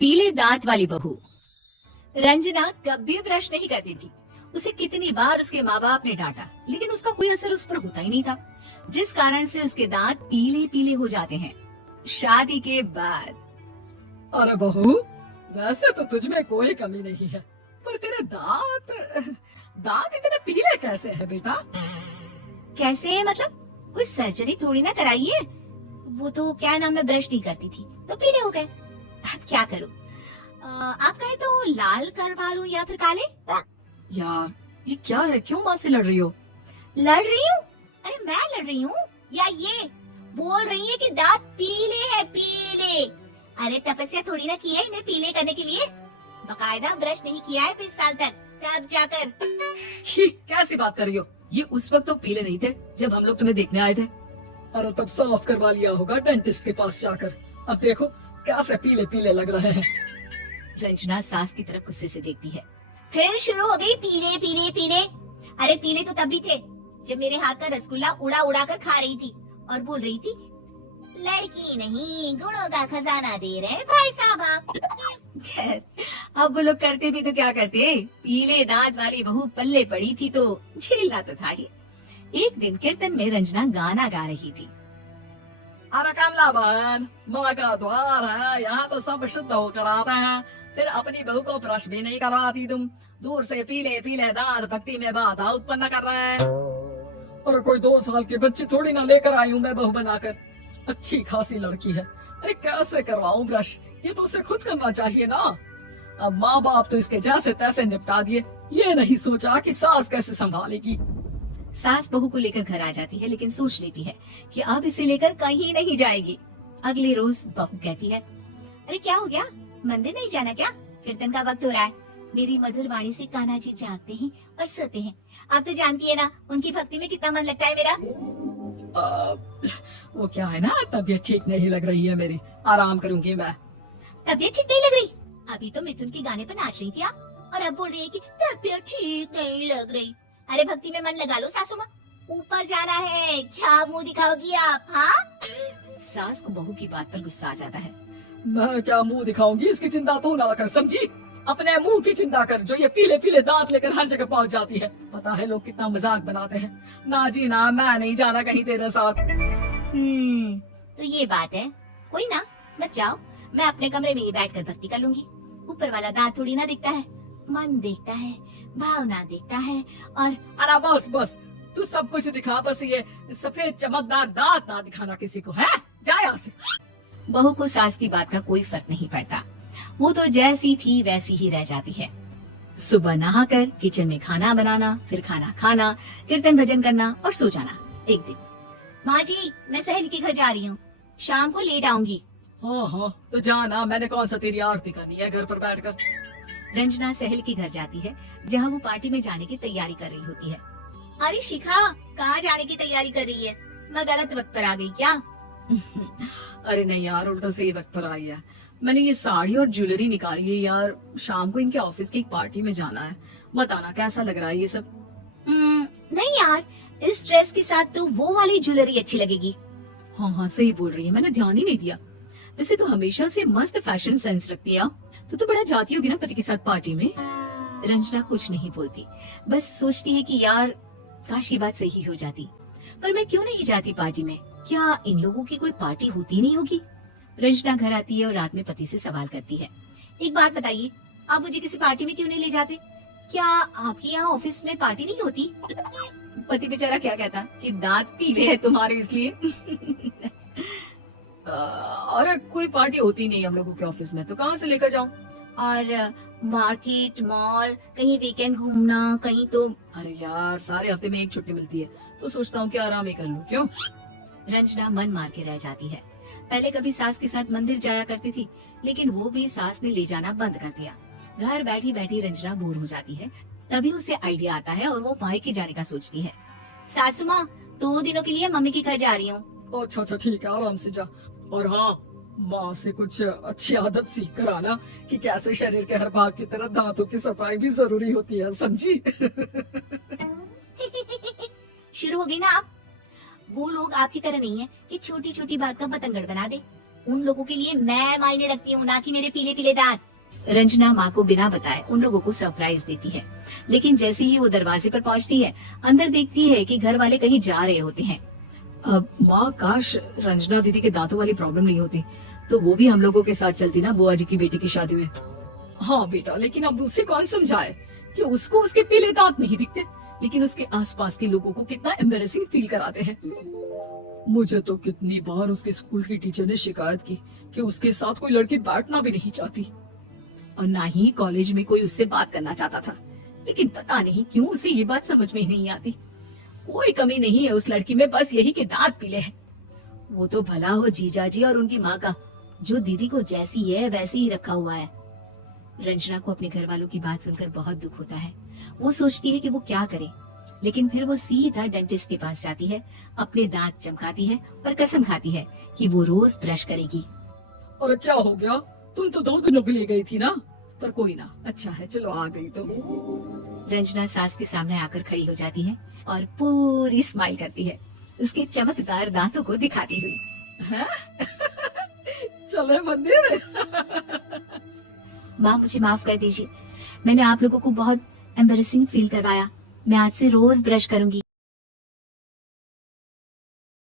पीले दांत वाली बहू। रंजना कभी ब्रश नहीं करती थी। उसे कितनी बार उसके माँ बाप ने डांटा, लेकिन उसका कोई असर उस पर होता ही नहीं था, जिस कारण से उसके दांत पीले पीले हो जाते हैं। शादी के बाद। अरे बहू, वैसे तो तुझ में कोई कमी नहीं है, पर तेरे दांत दांत इतने पीले कैसे है बेटा? कैसे मतलब? कोई सर्जरी थोड़ी ना कराई है। वो तो क्या नाम, मैं ब्रश नहीं करती थी तो पीले हो गए। अब क्या करूं? आप कहे तो लाल करवा लूं या फिर काले? यार ये क्या है, क्यों माँ से लड़ रही हो? लड़ रही हूँ? अरे मैं लड़ रही हूँ या ये बोल रही है कि दांत पीले हैं, पीले। अरे तपस्या थोड़ी ना की है इन्हें पीले करने के लिए। बकायदा ब्रश नहीं किया है 20 साल तक, तब जाकर। छी, कैसी बात कर रही हो? ये उस वक्त तो पीले नहीं थे जब हम लोग तुम्हें देखने आए थे। अरे तब साफ करवा लिया होगा डेंटिस्ट के पास जाकर। अब देखो कैसे पीले पीले लग रहे हैं। रंजना सास की तरफ गुस्से से देखती है। फिर शुरू हो गई पीले पीले पीले। अरे पीले तो तब भी थे जब मेरे हाथ का रसगुल्ला उड़ा उड़ा कर खा रही थी और बोल रही थी, लड़की नहीं गुणों का खजाना दे रहे भाई साहब आप। खैर, अब वो लोग करते भी तो क्या करते, पीले दांत वाली बहू पल्ले पड़ी थी तो झेलना तो था ही। एक दिन कीर्तन में रंजना गाना गा रही थी। अरे कमला बहन, माँ का द्वार है, यहाँ तो सब शुद्ध होकर आते हैं, फिर अपनी बहू को ब्रश भी नहीं करवाती तुम। दूर से पीले पीले दांत भक्ति में बाधा उत्पन्न कर रहे हैं। अरे कोई 2 साल के बच्चे थोड़ी ना लेकर आई हूँ मैं बहू बनाकर। अच्छी खासी लड़की है, अरे कैसे करवाऊं ब्रश? ये तो उसे खुद करना चाहिए ना। अब माँ बाप तो इसके जैसे तैसे निपटा दिए, ये नहीं सोचा कि सास कैसे संभालेगी। सास बहू को लेकर घर आ जाती है, लेकिन सोच लेती है कि अब इसे लेकर कहीं नहीं जाएगी। अगले रोज बहू कहती है, अरे क्या हो गया, मंदिर नहीं जाना क्या? कीर्तन का वक्त हो रहा है। मेरी मधुर वाणी से कान्हा जी जागते हैं और सोते हैं। आप तो जानती है ना उनकी भक्ति में कितना मन लगता है मेरा। वो क्या है ना, तबीयत ठीक नहीं लग रही है मेरी, आराम करूंगी मैं। तबीयत ठीक नहीं लग रही? अभी तो मिथुन के गाने पर नाच रही थी आप, और अब बोल रही है कि तबीयत ठीक नहीं लग रही। अरे भक्ति में मन लगा लो सासू माँ, ऊपर जाना है, क्या मुंह दिखाओगी आप? हाँ? सास को बहू की बात पर गुस्सा आ जाता है। मैं क्या मुंह दिखाऊंगी, इसकी चिंता तू ना कर, समझी? अपने मुंह की चिंता कर, जो ये पीले पीले दांत लेकर हर जगह पहुंच जाती है। पता है लोग कितना मजाक बनाते हैं। ना जी ना, मैं नहीं जाना कहीं तेरे साथ। तो ये बात है। कोई ना, मत जाओ, मैं अपने कमरे में ही बैठकर भक्ति कर लूंगी। ऊपर वाला दांत थोड़ी ना दिखता है, मन देखता है, भावना देखता है। और अरे बस बस, तू सब कुछ दिखा, बस ये सफेद चमकदार दांत ना दिखाना किसी को, है? जा यहाँ से। बहू को सास की बात का कोई फर्क नहीं पड़ता। वो तो जैसी थी वैसी ही रह जाती है। सुबह नहाकर किचन में खाना बनाना, फिर खाना खाना, कीर्तन भजन करना और सो जाना। एक दिन, माँ जी मैं सहेली के घर जा रही हूँ, शाम को लेट आऊंगी। हाँ हाँ तो जाना, मैंने कौन सा तेरी आरती करनी है घर पर बैठकर। रंजना सहेली के घर जाती है, जहाँ वो पार्टी में जाने की तैयारी कर रही होती है। अरे शिखा, कहाँ जाने की तैयारी कर रही है? मैं गलत वक्त पर आ गई क्या? अरे नहीं यार, उल्टा सही वक्त पर आई है। मैंने ये साड़ी और ज्वेलरी निकाली है यार, शाम को इनके ऑफिस की एक पार्टी में जाना है। बताना कैसा लग रहा है ये सब? नहीं यार, इस ड्रेस के साथ तो वो वाली ज्वेलरी अच्छी लगेगी। हाँ हाँ सही बोल रही है, मैंने ध्यान ही नहीं दिया। वैसे तो हमेशा से मस्त फैशन सेंस रखती है। तो बड़ा जाती होगी ना पति के साथ पार्टी में। रंजना कुछ नहीं बोलती, बस सोचती है कि यार काश ये बात सही हो जाती, पर मैं क्यों नहीं जाती पार्टी में? क्या इन लोगों की कोई पार्टी होती नहीं होगी? रंजना घर आती है और रात में पति से सवाल करती है, एक बात बताइए, आप मुझे किसी पार्टी में क्यों नहीं ले जाते? क्या आपके यहाँ ऑफिस में पार्टी नहीं होती? पति बेचारा क्या कहता कि दांत पीले हैं तुम्हारे इसलिए। अरे कोई पार्टी होती नहीं हम लोगों के ऑफिस में, तो कहाँ से लेकर जाऊं? और मार्केट, मॉल, कहीं वीकेंड घूमना, कहीं तो। अरे यार सारे हफ्ते में एक छुट्टी मिलती है, तो सोचता हूँ कि आराम ही कर लूं। क्यों? रंजना मन मार के रह जाती है। पहले कभी सास के साथ मंदिर जाया करती थी, लेकिन वो भी सास ने ले जाना बंद कर दिया। घर बैठी बैठी रंजना बोर हो जाती है। तभी उसे आइडिया आता है और वो मायके जाने का सोचती है। सासू माँ, 2 दिनों के लिए मम्मी के घर जा रही हूँ। अच्छा अच्छा ठीक है, आराम से जा। और हाँ, माँ से कुछ अच्छी आदत सीख कर आना कि कैसे शरीर के हर भाग की तरह दांतों की सफाई भी जरूरी होती है, समझी? शुरू हो गई ना आप? वो लोग आपकी तरह नहीं है कि छोटी छोटी बात का बतंगड़ बना दे। उन लोगों के लिए मैं मायने रखती हूँ, ना कि मेरे पीले पीले दांत। रंजना माँ को बिना बताए उन लोगों को सरप्राइज देती है, लेकिन जैसे ही वो दरवाजे पर पहुंचती है, अंदर देखती है कि घर वाले कहीं जा रहे होते हैं। अब माँ, काश रंजना दीदी के दांतों वाली प्रॉब्लम नहीं होती तो वो भी हम लोगों के साथ चलती ना बुआ जी की बेटी की शादी में। हाँ बेटा, लेकिन अब उसे कौन समझाए कि उसको उसके पीले दांत नहीं दिखते, लेकिन उसके आसपास के लोगों को कितना एम्बेरसिंग फील कराते हैं। मुझे तो कितनी बार उसके स्कूल की टीचर ने शिकायत की कि उसके साथ कोई लड़की बैठना भी नहीं चाहती, और ना ही कॉलेज में कोई उससे बात करना चाहता था, लेकिन पता नहीं क्यों उसे ये बात समझ में ही नहीं आती। कोई कमी नहीं है उस लड़की में, बस यही के दांत पीले हैं। वो तो भला हो जीजा जी और उनकी माँ का, जो दीदी को जैसी है वैसे ही रखा हुआ है। रंजना को अपने घर वालों की बात सुनकर बहुत दुख होता है। वो सोचती है कि वो क्या करे, लेकिन फिर वो सीधा डेंटिस्ट के पास जाती है, अपने दांत चमकाती है और कसम खाती है कि वो रोज ब्रश करेगी। और क्या हो गया, तुम तो 2 दिनों के लिए गई थी ना, पर कोई ना, अच्छा है, चलो आ गई तो। रंजना सास के सामने आकर खड़ी हो जाती है और पूरी स्माइल करती है, उसके चमकदार दांतों को दिखाती हुई। चले मंदिर। माँ, मुझे माफ कर दीजिए, मैंने आप लोगों को बहुत एम्बेरसिंग फील करवाया। मैं आज से रोज ब्रश करूंगी।